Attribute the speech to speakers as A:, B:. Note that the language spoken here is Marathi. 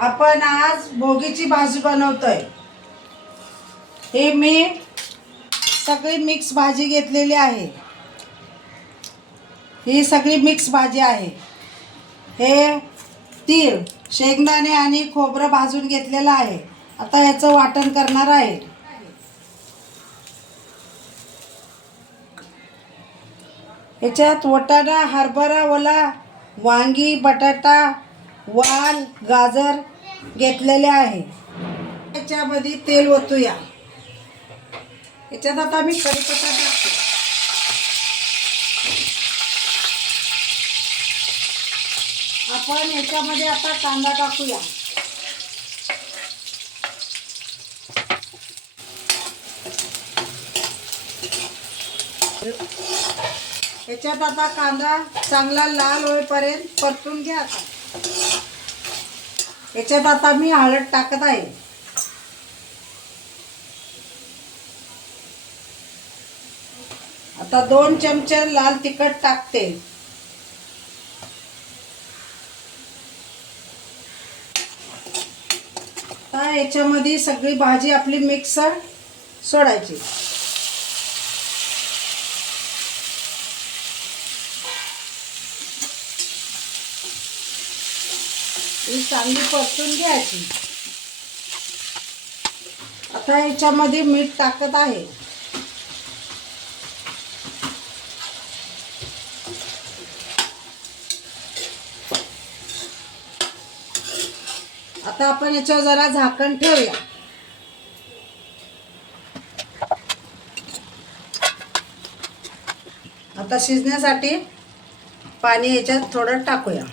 A: आपण आज भोगीची भाजी बनवतोय. हे मी सगळी मिक्स भाजी घेतलेली आहे. ही सगळी मिक्स भाजी आहे. हे तीळ शेंगदाणे आणि खोबरं भाजून घेतलेलं आहे. आता याचं वाटण करणार आहे. याच्यात वटाणा हरभरा ओला वांगी बटाटा वाल गाजर घेतलेले आहे. याच्यामध्ये तेल ओतूया. याच्यात आता मी कढीपत्ता टाकते. आपण याच्यामध्ये आता कांदा टाकूया. याच्यात आता कांदा चांगला लाल होईपर्यंत परतून घ्या आता. याच्यात आता मी हळद टाकत आहे. आता दोन चमचे लाल तिखट टाकते. आता याच्यामध्ये सगळी भाजी आपली मिक्सर सोडायची. ही चांगली परतून घ्यायची. आता याच्यामध्ये मीठ टाकत आहे. आता आपण याच्यावर जरा झाकण ठेवूया. आता शिजण्यासाठी पाणी याच्यात थोडं टाकूया.